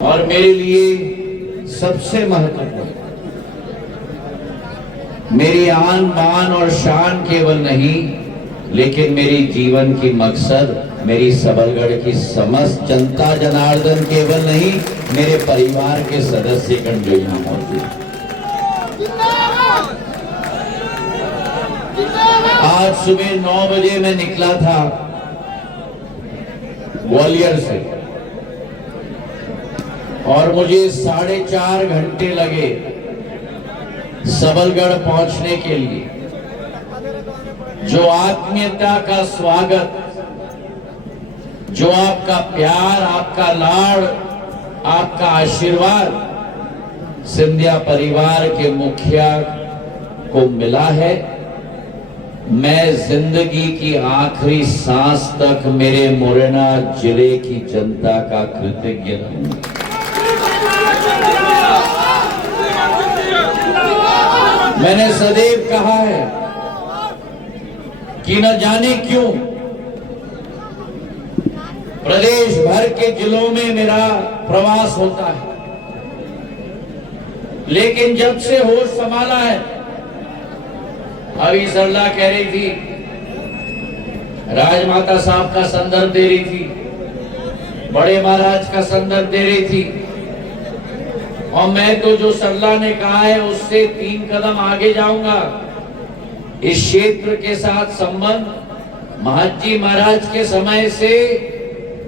और मेरे लिए सबसे महत्वपूर्ण, मेरी आन बान और शान केवल नहीं, लेकिन मेरी जीवन की मकसद मेरी सबलगढ़ की समस्त जनता जनार्दन केवल नहीं, मेरे परिवार के सदस्यगण जो यहाँ मौजूद हैं। आज सुबह 9 बजे मैं निकला था ग्वालियर से और मुझे 4.5 घंटे लगे सबलगढ़ पहुंचने के लिए। जो आत्मीयता का स्वागत, जो आपका प्यार, आपका लाड़, आपका आशीर्वाद सिंधिया परिवार के मुखिया को मिला है, मैं जिंदगी की आखिरी सांस तक मेरे मुरैना जिले की जनता का कृतज्ञ रहूंगा। मैंने सदैव कहा है कि न जाने क्यों प्रदेश भर के जिलों में मेरा प्रवास होता है, लेकिन जब से होश संभाला है, अभी सरला कह रही थी, राजमाता साहब का संदर्भ दे रही थी, बड़े महाराज का संदर्भ दे रही थी, और मैं तो जो सरला ने कहा है उससे 3 कदम आगे जाऊंगा। इस क्षेत्र के साथ संबंध महाजी महाराज के समय से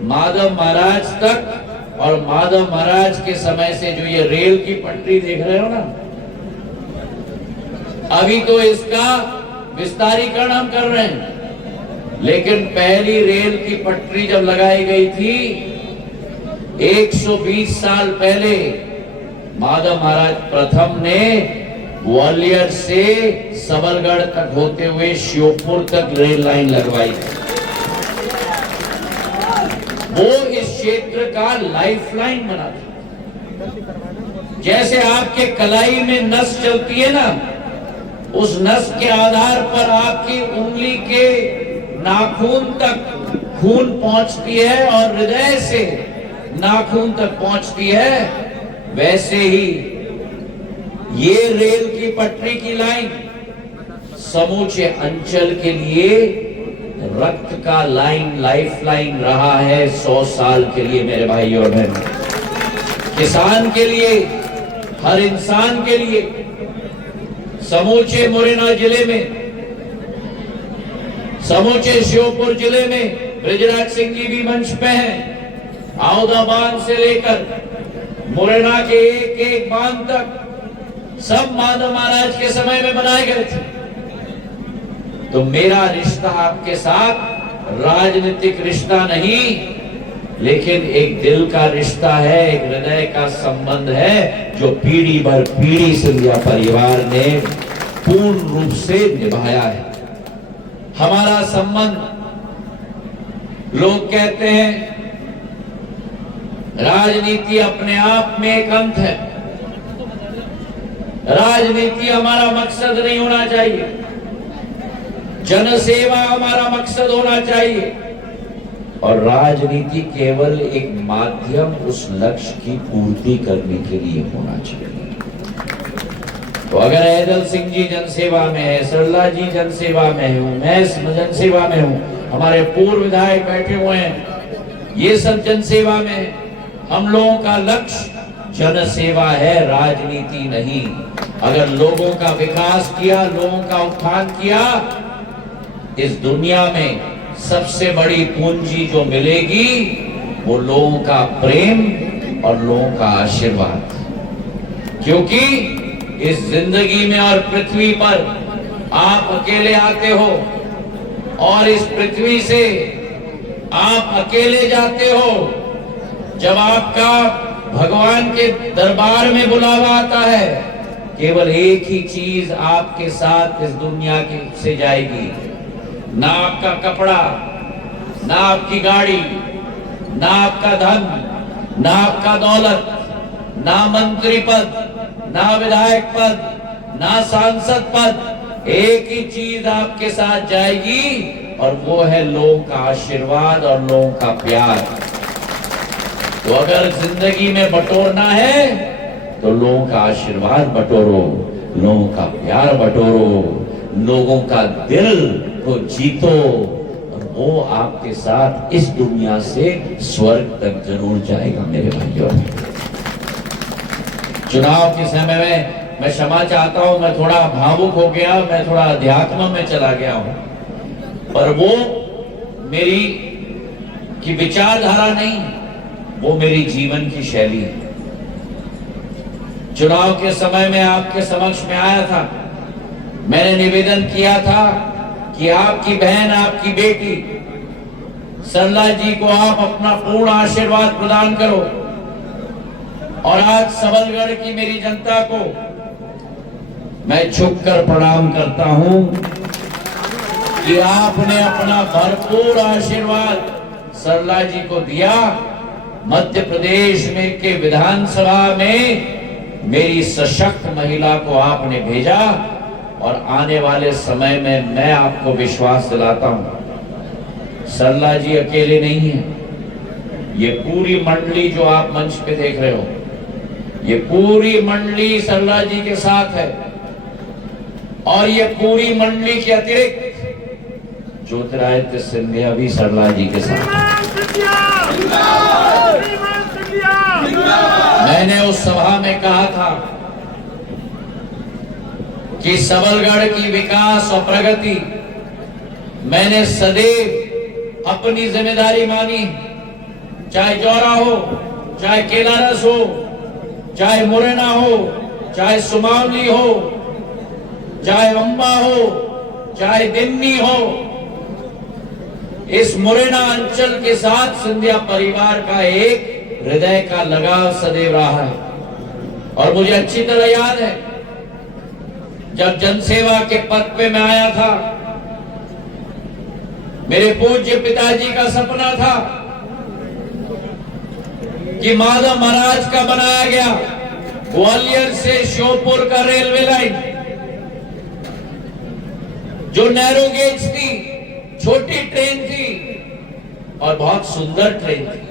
माधव महाराज तक, और माधव महाराज के समय से जो ये रेल की पटरी देख रहे हो ना, अभी तो इसका विस्तारीकरण हम कर रहे हैं, लेकिन पहली रेल की पटरी जब लगाई गई थी 120 साल पहले, माधव महाराज प्रथम ने ग्वालियर से सबलगढ़ तक होते हुए श्योपुर तक रेल लाइन लगवाई। वो इस क्षेत्र का लाइफलाइन बना था। जैसे आपके कलाई में नस चलती है ना, उस नस के आधार पर आपकी उंगली के नाखून तक खून पहुंचती है और हृदय से नाखून तक पहुंचती है, वैसे ही ये रेल की पटरी की लाइन समूचे अंचल के लिए रक्त का लाइन, लाइफ लाइन रहा है 100 साल के लिए मेरे भाई और बहन, किसान के लिए, हर इंसान के लिए। समूचे मुरैना जिले में, समूचे श्योपुर जिले में बृजराज सिंह जी भी मंच पे हैं। आओदा बांध से लेकर मुरैना के एक बांध तक सब माधव महाराज के समय में बनाए गए थे। तो मेरा रिश्ता आपके साथ राजनीतिक रिश्ता नहीं, लेकिन एक दिल का रिश्ता है, एक हृदय का संबंध है, जो पीढ़ी भर पीढ़ी सिंधिया परिवार ने पूर्ण रूप से निभाया है। हमारा संबंध, लोग कहते हैं राजनीति अपने आप में एक अंत है, राजनीति हमारा मकसद नहीं होना चाहिए, जनसेवा हमारा मकसद होना चाहिए, और राजनीति केवल एक माध्यम उस लक्ष्य की पूर्ति करने के लिए होना चाहिए। तो अगर ऐदल सिंह जी जनसेवा में है, सरला जी जनसेवा में हूं, मैं जनसेवा में हूं, हमारे पूर्व विधायक बैठे हुए हैं, ये सब जनसेवा में है, हम लोगों का लक्ष्य जनसेवा है, राजनीति नहीं। अगर लोगों का विकास किया, लोगों का उत्थान किया, इस दुनिया में सबसे बड़ी पूंजी जो मिलेगी वो लोगों का प्रेम और लोगों का आशीर्वाद। क्योंकि इस जिंदगी में और पृथ्वी पर आप अकेले आते हो, और इस पृथ्वी से आप अकेले जाते हो। जब आपका भगवान के दरबार में बुलावा आता है, केवल एक ही चीज आपके साथ इस दुनिया की से जाएगी, ना आपका कपड़ा, ना आपकी गाड़ी, ना आपका धन, ना आपका दौलत, ना मंत्री पद, ना विधायक पद, ना सांसद पद, एक ही चीज आपके साथ जाएगी, और वो है लोगों का आशीर्वाद और लोगों का प्यार। तो अगर जिंदगी में बटोरना है तो लोगों का आशीर्वाद बटोरो, लोगों का प्यार बटोरो, लोगों का दिल को जीतो, और वो आपके साथ इस दुनिया से स्वर्ग तक जरूर जाएगा। मेरे भाइयों, चुनाव के समय में मैं क्षमा चाहता हूं, मैं थोड़ा भावुक हो गया, मैं थोड़ा अध्यात्म में चला गया हूं, पर वो मेरी की विचारधारा नहीं, वो मेरी जीवन की शैली है। चुनाव के समय में आपके समक्ष में आया था, मैंने निवेदन किया था कि आपकी बहन, आपकी बेटी सरला जी को आप अपना पूर्ण आशीर्वाद प्रदान करो। और आज सबलगढ़ की मेरी जनता को मैं झुककर प्रणाम करता हूं कि आपने अपना भरपूर आशीर्वाद सरला जी को दिया। मध्य प्रदेश में के विधानसभा में मेरी सशक्त महिला को आपने भेजा, और आने वाले समय में मैं आपको विश्वास दिलाता हूं, सरला जी अकेले नहीं है। ये पूरी मंडली जो आप मंच पे देख रहे हो, ये पूरी मंडली सरला जी के साथ है। और ये पूरी मंडली के अतिरिक्त ज्योतिरादित्य सिंधिया भी सरला जी के साथ है। मैंने उस सभा में कहा था कि सबलगढ़ की विकास और प्रगति मैंने सदैव अपनी जिम्मेदारी मानी, चाहे जौरा हो, चाहे केलारस हो, चाहे मुरैना हो, चाहे सुमावली हो, चाहे अंबा हो, चाहे दिन्नी हो। इस मुरैना अंचल के साथ सिंधिया परिवार का एक हृदय का लगाव सदैव रहा है। और मुझे अच्छी तरह याद है, जब जनसेवा के पद पे मैं आया था, मेरे पूज्य पिताजी का सपना था कि माधव महाराज का बनाया गया ग्वालियर से श्योपुर का रेलवे लाइन, जो नैरो गेज थी, छोटी ट्रेन थी और बहुत सुंदर ट्रेन थी,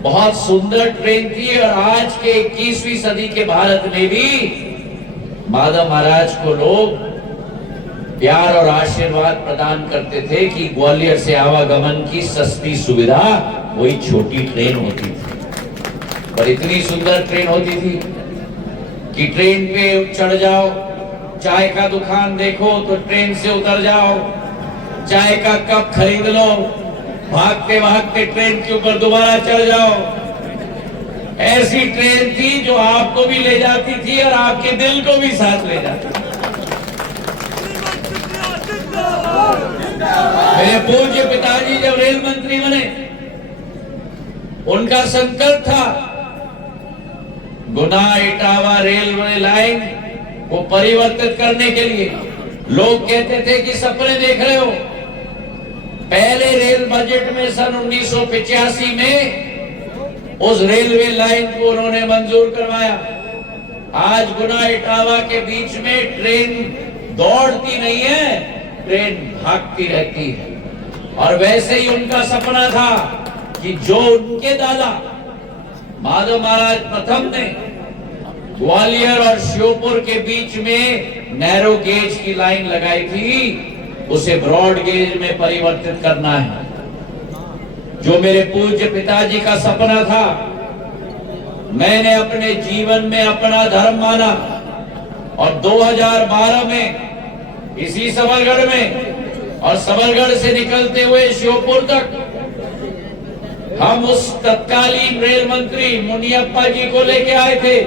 बहुत सुंदर ट्रेन थी। और आज के 21वीं सदी के भारत में भी माधव महाराज को लोग प्यार और आशीर्वाद प्रदान करते थे कि ग्वालियर से आवागमन की सस्ती सुविधा वही छोटी ट्रेन होती थी। पर इतनी सुंदर ट्रेन होती थी कि ट्रेन पे चढ़ जाओ, चाय का दुकान देखो तो ट्रेन से उतर जाओ, चाय का कप खरीद लो, भागते भागते ट्रेन के ऊपर दोबारा चढ़ जाओ। ऐसी ट्रेन थी जो आपको भी ले जाती थी और आपके दिल को भी साथ ले जाती थी। मेरे पूज्य पिताजी जब रेल मंत्री बने, उनका संकल्प था गुना इटावा रेलवे लाइन को परिवर्तित करने के लिए। लोग कहते थे कि सपने देख रहे हो। पहले रेल बजट में सन 1985 में उस रेलवे लाइन को उन्होंने मंजूर करवाया। आज गुना इटावा के बीच में ट्रेन दौड़ती नहीं है, ट्रेन भागती रहती है। और वैसे ही उनका सपना था कि जो उनके दादा माधव महाराज प्रथम ने ग्वालियर और श्योपुर के बीच में नैरो गेज की लाइन लगाई थी, उसे ब्रॉड गेज में परिवर्तित करना है। जो मेरे पूज्य पिताजी का सपना था, मैंने अपने जीवन में अपना धर्म माना। और 2012 में इसी सबलगढ़ में और सबलगढ़ से निकलते हुए श्योपुर तक हम उस तत्कालीन रेल मंत्री मुनियप्पा जी को लेके आए थे।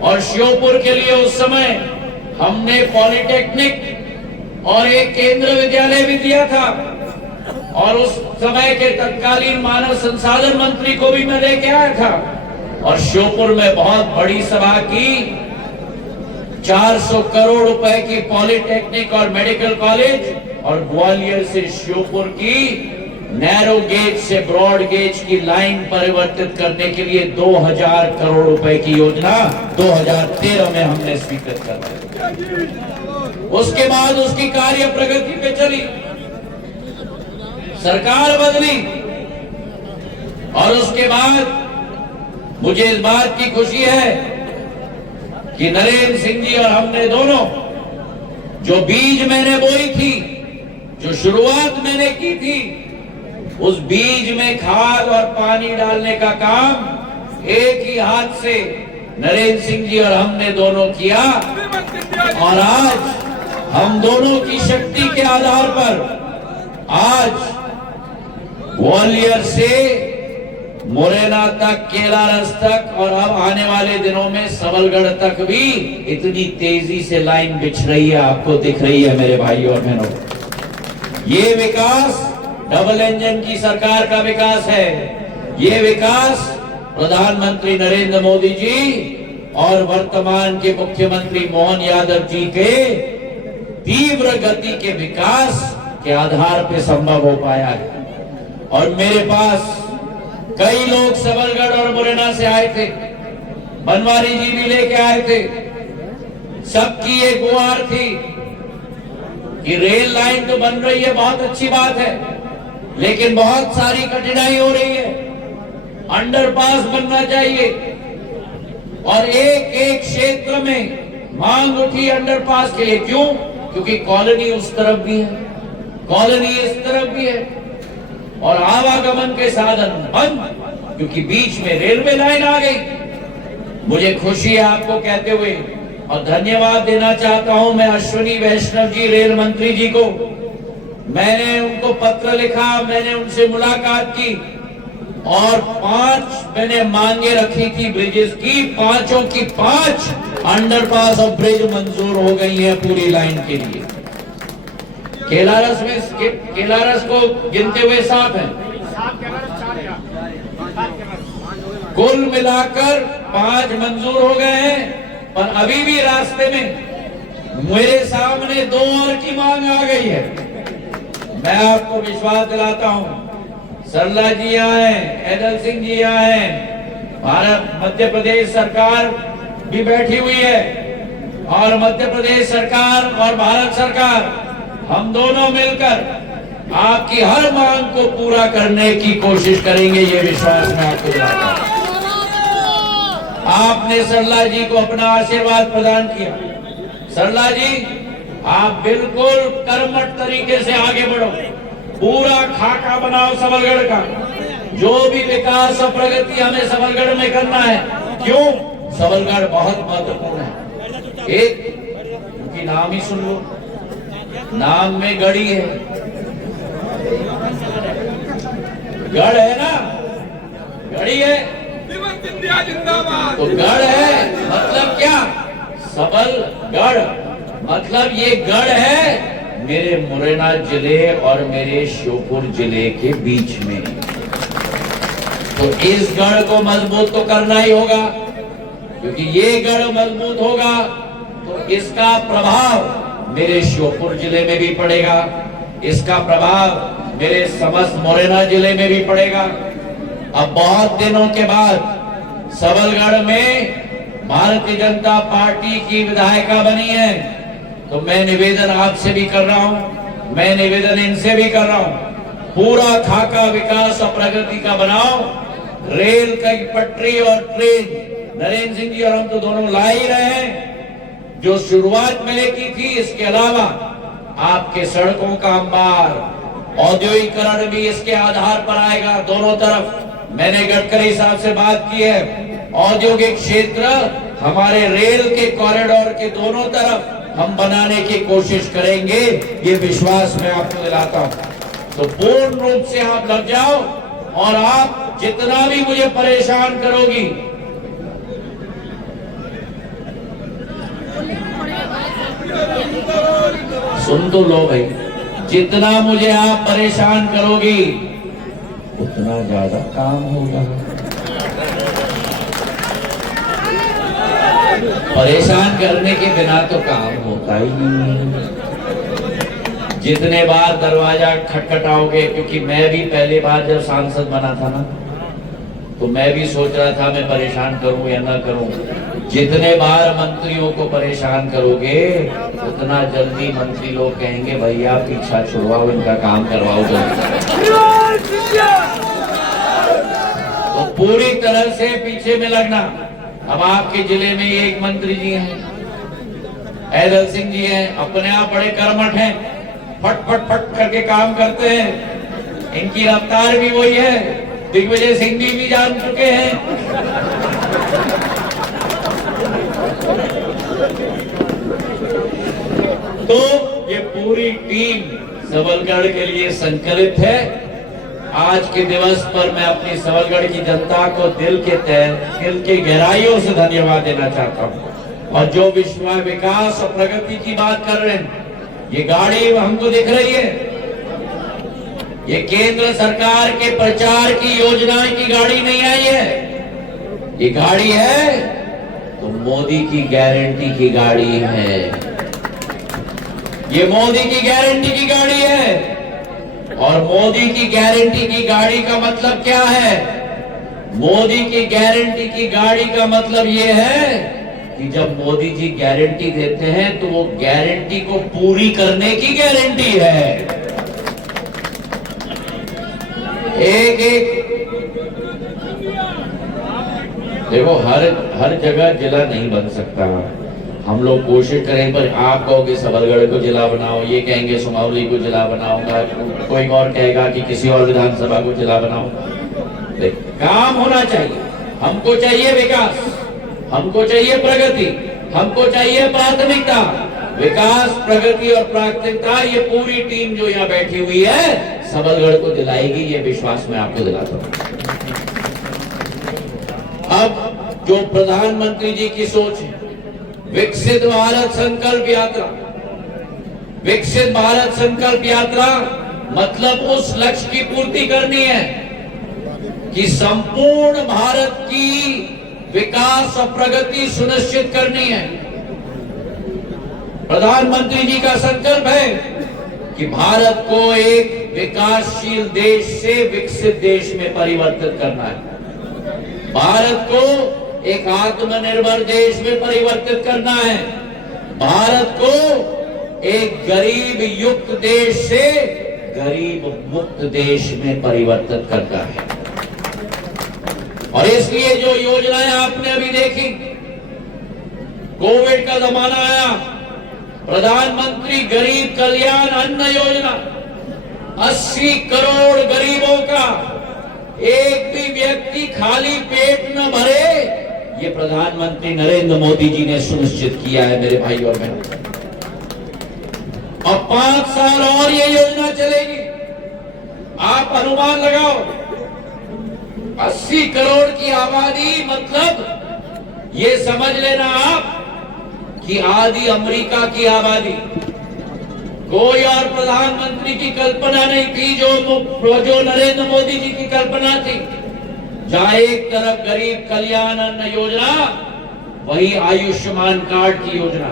और श्योपुर के लिए उस समय हमने पॉलिटेक्निक और एक केंद्र विद्यालय भी दिया था। और उस समय के तत्कालीन मानव संसाधन मंत्री को भी मैं लेके आया था। और श्योपुर में बहुत बड़ी सभा की, 400 करोड़ रुपए की पॉलिटेक्निक और मेडिकल कॉलेज, और ग्वालियर से श्योपुर की नैरो गेज से ब्रॉड गेज की लाइन परिवर्तित करने के लिए 2000 करोड़ रुपए की योजना 2013 में हमने स्वीकृत कर। उसके बाद उसकी कार्य प्रगति पे चली, सरकार बदली, और उसके बाद मुझे इस बात की खुशी है कि नरेंद्र सिंह जी और हमने दोनों जो बीज मैंने बोई थी, जो शुरुआत मैंने की थी, उस बीज में खाद और पानी डालने का काम एक ही हाथ से नरेंद्र सिंह जी और हमने दोनों किया। और आज हम दोनों की शक्ति के आधार पर आज ग्वालियर से मुरैना तक, केलारस तक और अब आने वाले दिनों में सबलगढ़ तक भी इतनी तेजी से लाइन बिछ रही है, आपको दिख रही है मेरे भाइयों और बहनों। ये विकास डबल इंजन की सरकार का विकास है। ये विकास प्रधानमंत्री नरेंद्र मोदी जी और वर्तमान के मुख्यमंत्री मोहन यादव जी के तीव्र गति के विकास के आधार पर संभव हो पाया है। और मेरे पास कई लोग सबलगढ़ और मुरैना से आए थे, बनवारी जी भी लेके आए थे। सबकी एक गुहार थी कि रेल लाइन तो बन रही है, बहुत अच्छी बात है, लेकिन बहुत सारी कठिनाई हो रही है। अंडरपास बनना चाहिए और एक एक क्षेत्र में मांग उठी अंडरपास के लिए। क्यों? क्योंकि कॉलोनी उस तरफ भी है, कॉलोनी इस तरफ भी है और आवागमन के साधन बंद, क्योंकि बीच में रेलवे लाइन आ गई। मुझे खुशी है आपको कहते हुए और धन्यवाद देना चाहता हूं मैं अश्विनी वैष्णव जी, रेल मंत्री जी को। मैंने उनको पत्र लिखा, मैंने उनसे मुलाकात की और 5 मैंने मांगे रखी थी ब्रिजेस की, 5 की 5 अंडरपास और ब्रिज मंजूर हो गई है पूरी लाइन के लिए। केलारस को गिनते हुए 7 हैं, कुल मिलाकर 5 मंजूर हो गए हैं। पर अभी भी रास्ते में मेरे सामने 2 और की मांग आ गई है। मैं आपको विश्वास दिलाता हूं, सरला जी आए, एदल सिंह जी आए, भारत मध्य प्रदेश सरकार भी बैठी हुई है और मध्य प्रदेश सरकार और भारत सरकार हम दोनों मिलकर आपकी हर मांग को पूरा करने की कोशिश करेंगे, ये विश्वास मैं आपको दिलाता हूं। आपने सरला जी को अपना आशीर्वाद प्रदान किया। सरला जी, आप बिल्कुल कर्मठ तरीके से आगे बढ़ो, पूरा खाका बनाओ सबलगढ़ का। जो भी विकास और प्रगति हमें सबलगढ़ में करना है। क्यों? सबलगढ़ बहुत महत्वपूर्ण है। एक, क्योंकि नाम ही सुन लो, नाम में गढ़ी है, गढ़ है ना, गढ़ी है तो गढ़ है, मतलब क्या? सबलगढ़ मतलब ये गढ़ है मेरे मुरैना जिले और मेरे श्योपुर जिले के बीच में। तो इस गढ़ को मजबूत तो करना ही होगा, क्योंकि ये गढ़ मजबूत होगा तो इसका प्रभाव मेरे श्योपुर जिले में भी पड़ेगा, इसका प्रभाव मेरे समस्त मुरैना जिले में भी पड़ेगा। अब बहुत दिनों के बाद सबलगढ़ में भारतीय जनता पार्टी की विधायिका बनी है, तो मैं निवेदन आपसे भी कर रहा हूं, मैं निवेदन इनसे भी कर रहा हूं, पूरा खाका विकास और प्रगति का बनाओ। रेल की पटरी और ट्रेन नरेंद्र सिंह जी और हम तो दोनों ला ही रहे हैं, जो शुरुआत मैंने की थी। इसके अलावा आपके सड़कों का अंबार, औद्योगिकरण भी इसके आधार पर आएगा दोनों तरफ। मैंने गडकरी साहब से बात की है, औद्योगिक क्षेत्र हमारे रेल के कॉरिडोर के दोनों तरफ हम बनाने की कोशिश करेंगे, ये विश्वास मैं आपको दिलाता हूं। तो पूर्ण रूप से आप लग जाओ और आप जितना भी मुझे परेशान करोगी, सुन तो लो भाई, जितना मुझे आप परेशान करोगी उतना ज्यादा काम होगा। परेशान करने के बिना तो काम होता ही नहीं। जितने बार दरवाजा खटखटाओगे, क्योंकि मैं भी पहली बार जब सांसद बना था ना, तो मैं भी सोच रहा था मैं परेशान करूं या ना करूं। जितने बार मंत्रियों को परेशान करोगे उतना जल्दी मंत्री लोग कहेंगे भैया पीछा छुड़वाओ, इनका काम करवाओ जल्दी। तो पूरी तरह से पीछे में लगना। अब आपके जिले में एक मंत्री जी हैं, ऐदल सिंह जी हैं, अपने आप बड़े कर्मठ हैं, फट फट फट करके काम करते हैं, इनकी रफ्तार भी वही है। दिग्विजय सिंह भी जान चुके हैं। तो ये पूरी टीम सबलगढ़ के लिए संकल्पित है। आज के दिवस पर मैं अपनी सबलगढ़ की जनता को दिल के गहराइयों से धन्यवाद देना चाहता हूं। और जो विकास और प्रगति की बात कर रहे हैं, ये गाड़ी हमको दिख रही है, ये केंद्र सरकार के प्रचार की योजना की गाड़ी नहीं आई है। ये गाड़ी है तो मोदी की गारंटी की गाड़ी है। ये मोदी की गारंटी की गाड़ी है। और मोदी की गारंटी की गाड़ी का मतलब क्या है? मोदी की गारंटी की गाड़ी का मतलब ये है कि जब मोदी जी गारंटी देते हैं तो वो गारंटी को पूरी करने की गारंटी है। एक देखो, हर जगह जिला नहीं बन सकता। हम लोग कोशिश करें, पर आप कहोगे सबलगढ़ को जिला बनाओ, ये कहेंगे सुमावली को जिला बनाऊंगा, कोई और कहेगा कि किसी और विधानसभा को जिला बनाओ। काम होना चाहिए। हमको चाहिए विकास, हमको चाहिए प्रगति, हमको चाहिए प्राथमिकता। विकास, प्रगति और प्राथमिकता ये पूरी टीम जो यहाँ बैठी हुई है सबलगढ़ को दिलाएगी, ये विश्वास मैं आपको दिलाता हूँ। अब जो प्रधानमंत्री जी की सोच है, विकसित भारत संकल्प यात्रा, विकसित भारत संकल्प यात्रा मतलब उस लक्ष्य की पूर्ति करनी है कि संपूर्ण भारत की विकास और प्रगति सुनिश्चित करनी है। प्रधानमंत्री जी का संकल्प है कि भारत को एक विकासशील देश से विकसित देश में परिवर्तित करना है। भारत को एक आत्मनिर्भर देश में परिवर्तित करना है। भारत को एक गरीब युक्त देश से गरीब मुक्त देश में परिवर्तित करना है। और इसलिए जो योजनाएं आपने अभी देखी, कोविड का जमाना आया, प्रधानमंत्री गरीब कल्याण अन्न योजना, 80 करोड़ गरीबों का एक भी व्यक्ति खाली पेट न भरे, ये प्रधानमंत्री नरेंद्र मोदी जी ने सुनिश्चित किया है मेरे भाई और बहन। अब 5 साल और ये योजना चलेगी। आप अनुमान लगाओ, 80 करोड़ की आबादी मतलब ये समझ लेना आप कि आधी अमेरिका की आबादी। कोई और प्रधानमंत्री की कल्पना नहीं थी जो नरेंद्र मोदी जी की कल्पना थी। जहां एक तरफ गरीब कल्याण अन्न योजना, वही आयुष्मान कार्ड की योजना।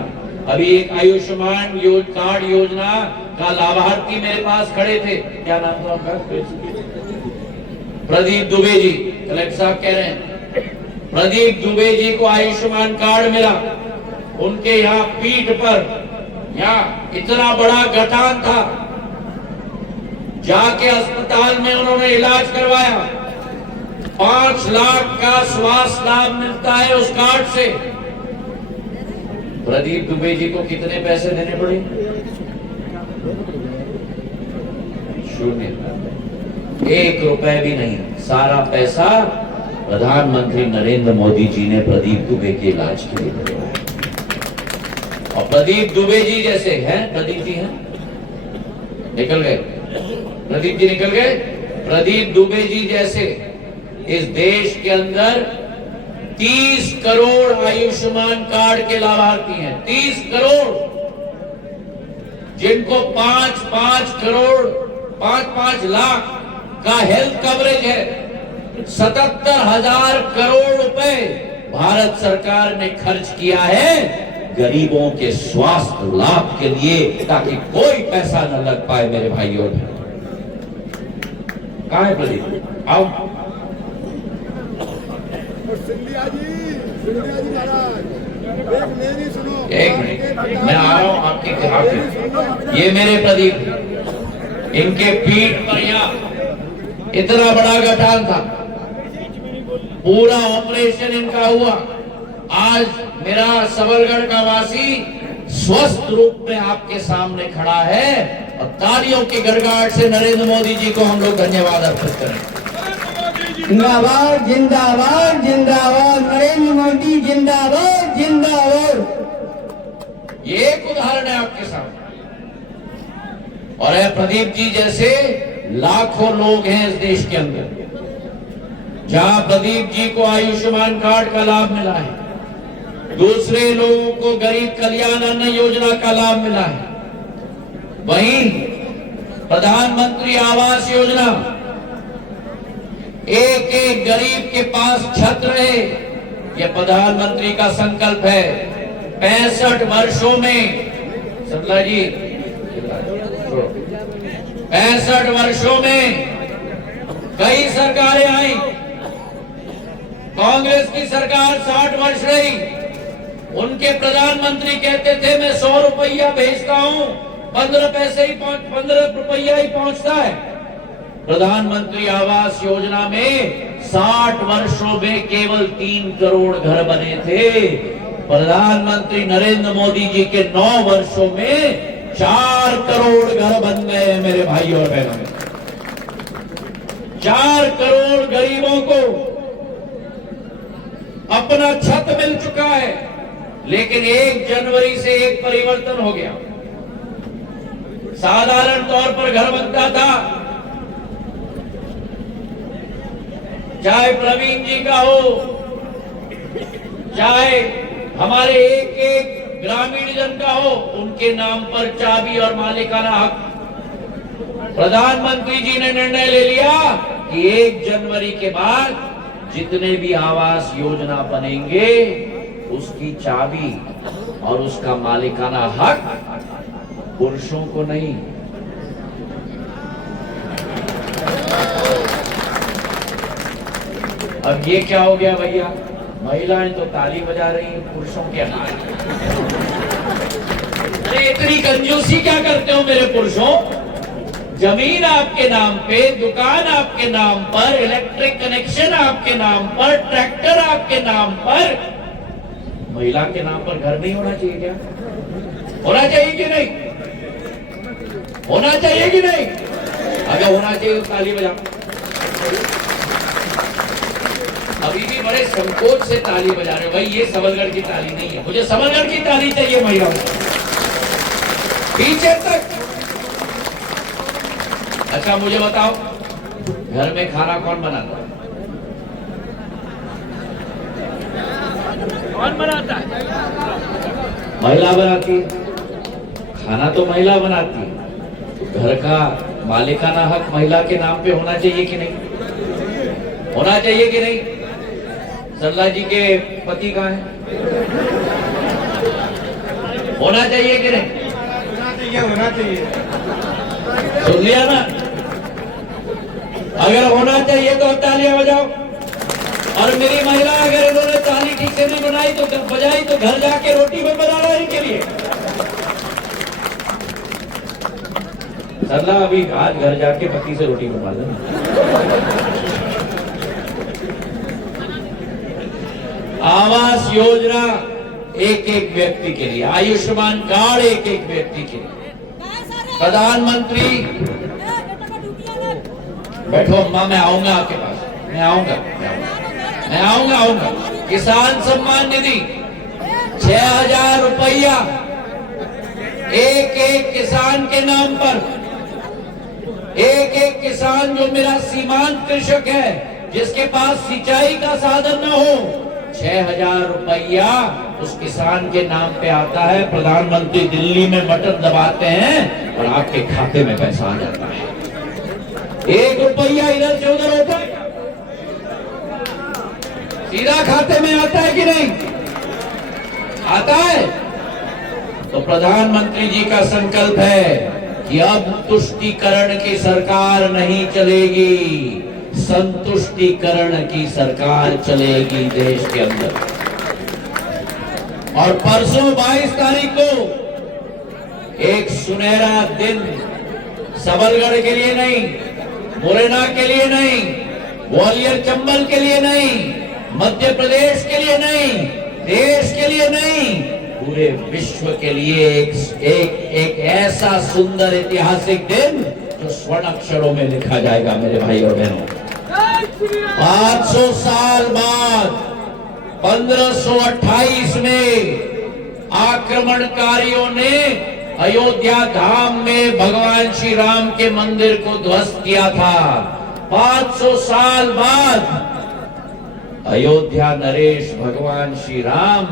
अभी एक आयुष्मान कार्ड योजना का लाभार्थी मेरे पास खड़े थे, क्या नाम था उनका? प्रदीप दुबे जी, कलेक्टर साहब कह रहे हैं प्रदीप दुबे जी को आयुष्मान कार्ड मिला। उनके यहाँ पीठ पर यहाँ इतना बड़ा गठान था, जाके अस्पताल में उन्होंने इलाज करवाया। 5 लाख का स्वास्थ्य लाभ मिलता है उस कार्ड से। प्रदीप दुबे जी को कितने पैसे देने पड़े? 0, 1 रुपए भी नहीं। सारा पैसा प्रधानमंत्री नरेंद्र मोदी जी ने प्रदीप दुबे के इलाज के लिए दिया। और प्रदीप दुबे जी जैसे हैं, प्रदीप जी हैं, निकल गए, प्रदीप जी निकल गए। प्रदीप दुबे जी जैसे इस देश के अंदर 30 करोड़ आयुष्मान कार्ड के लाभार्थी हैं। 30 करोड़, जिनको 5-5 लाख का हेल्थ कवरेज है। 77,000 करोड़ रुपए भारत सरकार ने खर्च किया है गरीबों के स्वास्थ्य लाभ के लिए, ताकि कोई पैसा न लग पाए मेरे भाइयों। कहां है प्रदीप? आओ। सिंधिया जी महाराज, एक मिनट, मैं आ रहा हूं आपके खिलाफ। ये मेरे प्रदीप, इनके पीठ पर यहाँ इतना बड़ा गठान था। पूरा ऑपरेशन इनका हुआ। आज मेरा सबलगढ़ का वासी स्वस्थ रूप में आपके सामने खड़ा है और तालियों की गड़गड़ाहट से नरेंद्र मोदी जी को हम लोग धन्यवाद अर्पित करें। जिंदाबाद जिंदाबाद जिंदाबाद नरेंद्र मोदी जिंदाबाद जिंदाबाद। ये एक उदाहरण है आपके सामने। और है प्रदीप जी जैसे लाखों लोग हैं इस देश के अंदर, जहां प्रदीप जी को आयुष्मान कार्ड का लाभ मिला है, दूसरे लोगों को गरीब कल्याण अन्न योजना का लाभ मिला है, वहीं प्रधानमंत्री आवास योजना, एक एक गरीब के पास छत रहे, यह प्रधानमंत्री का संकल्प है। 65 वर्षों में, सरला जी 65 वर्षों में कई सरकारें आई। कांग्रेस की सरकार 60 वर्ष रही, उनके प्रधानमंत्री कहते थे मैं 100 रुपया भेजता हूं, 15 रुपया ही पहुंचता है। प्रधानमंत्री आवास योजना में 60 वर्षों में केवल 3 करोड़ घर बने थे। प्रधानमंत्री नरेंद्र मोदी जी के 9 वर्षों में 4 करोड़ घर बन गए। मेरे भाइयों और बहनों, 4 करोड़ गरीबों को अपना छत मिल चुका है। लेकिन 1 जनवरी से एक परिवर्तन हो गया। साधारण तौर पर घर बनता था, चाहे प्रवीण जी का हो, चाहे हमारे एक एक ग्रामीण जन का हो, उनके नाम पर चाबी और मालिकाना हक। प्रधानमंत्री जी ने निर्णय ले लिया कि 1 जनवरी के बाद जितने भी आवास योजना बनेंगे उसकी चाबी और उसका मालिकाना हक पुरुषों को नहीं। अब ये क्या हो गया भैया, महिलाएं तो ताली बजा रही हैं, पुरुषों के अरे इतनी कंजूसी क्या करते हो मेरे पुरुषों? जमीन आपके नाम पे, दुकान आपके नाम पर, इलेक्ट्रिक कनेक्शन आपके नाम पर, ट्रैक्टर आपके नाम पर, महिला के नाम पर घर नहीं होना चाहिए क्या? होना चाहिए कि नहीं? होना चाहिए कि नहीं? अगर होना चाहिए तो ताली बजा। अभी भी बड़े संकोच से ताली बजा रहे हो भाई, ये सबलगढ़ की ताली नहीं है, मुझे सबलगढ़ की ताली चाहिए महिलाओं पीछे तक। अच्छा मुझे बताओ, घर में खाना कौन बनाता है? कौन बनाता है? महिला बनाती है। खाना तो महिला बनाती है, तो घर का मालिकाना हक महिला के नाम पे होना चाहिए कि नहीं? होना चाहिए कि नहीं? सरला जी के पति कहाँ है? होना चाहिए कि नहीं? होना चाहिए। सुन लिया ना? अगर होना चाहिए तो तालियां बजाओ। और मेरी महिला अगर इन्होंने ताली ठीक से नहीं बनाई तो बजाई तो घर जाके रोटी में बनाना इनके लिए। सरला अभी आज घर जाके पति से रोटी बनवा देना। आवास योजना एक एक व्यक्ति के लिए, आयुष्मान कार्ड एक एक व्यक्ति के लिए, प्रधानमंत्री बैठो अम्मा, मैं आऊंगा आपके पास, मैं आऊंगा। किसान सम्मान निधि 6,000 रुपया एक एक किसान के नाम पर। एक एक किसान जो मेरा सीमांत कृषक है, जिसके पास सिंचाई का साधन न हो, 6,000 रुपया उस किसान के नाम पे आता है। प्रधानमंत्री दिल्ली में बटन दबाते हैं और आपके खाते में पैसा आ जाता है। 1 रुपया इधर से उधर होता है, सीधा खाते में आता है कि नहीं? आता है। तो प्रधानमंत्री जी का संकल्प है कि अब तुष्टीकरण की सरकार नहीं चलेगी, संतुष्टीकरण की सरकार चलेगी देश के अंदर। और परसों 22 तारीख को एक सुनहरा दिन सबलगढ़ के लिए नहीं, मुरैना के लिए नहीं, ग्वालियर चंबल के लिए नहीं, मध्य प्रदेश के लिए नहीं, देश के लिए नहीं, पूरे विश्व के लिए एक ऐसा सुंदर ऐतिहासिक दिन जो स्वर्ण अक्षरों में लिखा जाएगा मेरे भाई और बहनों। 500 साल बाद 1528 में आक्रमणकारियों ने अयोध्या धाम में भगवान श्री राम के मंदिर को ध्वस्त किया था। 500 साल बाद अयोध्या नरेश भगवान श्री राम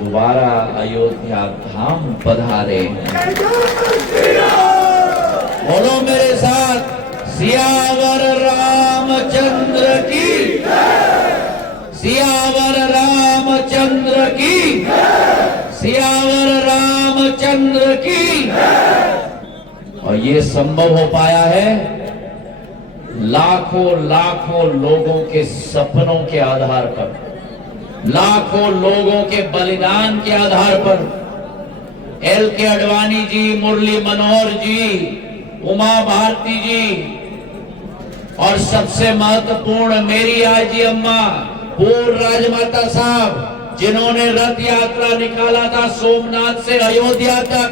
दोबारा अयोध्या धाम पधारे। बोलो मेरे साथ, सियावर रामचंद्र की, सियावर रामचंद्र की, सियावर रामचंद्र की। और ये संभव हो पाया है लाखों लाखों लोगों के सपनों के आधार पर, लाखों लोगों के बलिदान के आधार पर। एल.के. आडवाणी जी, मुरली मनोहर जी, उमा भारती जी और सबसे महत्वपूर्ण मेरी आजी अम्मा पूर्व राजमाता साहब, जिन्होंने रथ यात्रा निकाला था सोमनाथ से अयोध्या तक।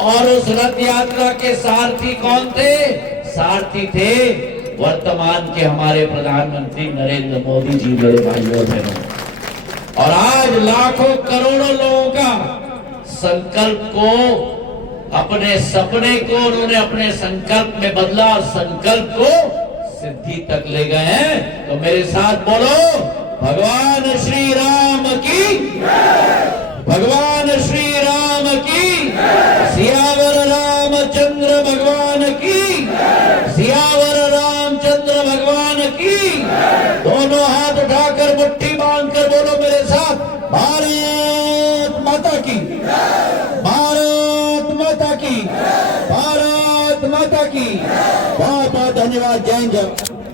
और उस रथ यात्रा के सारथी कौन थे? सारथी थे वर्तमान के हमारे प्रधानमंत्री नरेंद्र मोदी जी मेरे भाइयों बहनों। और आज लाखों करोड़ों लोगों का संकल्प को, अपने सपने को उन्होंने अपने संकल्प में बदला और संकल्प को सिद्धि तक ले गए हैं। तो मेरे साथ बोलो, भगवान श्री राम की, भगवान श्री राम की, सियावर रामचंद्र भगवान की, सियावर रामचंद्र भगवान की। दोनों हाथ उठाकर मुट्ठी बांधकर बोलो मेरे साथ, भारत माता की, भारत माता की, भारत माता की। बहुत बहुत धन्यवाद। जय हिंद।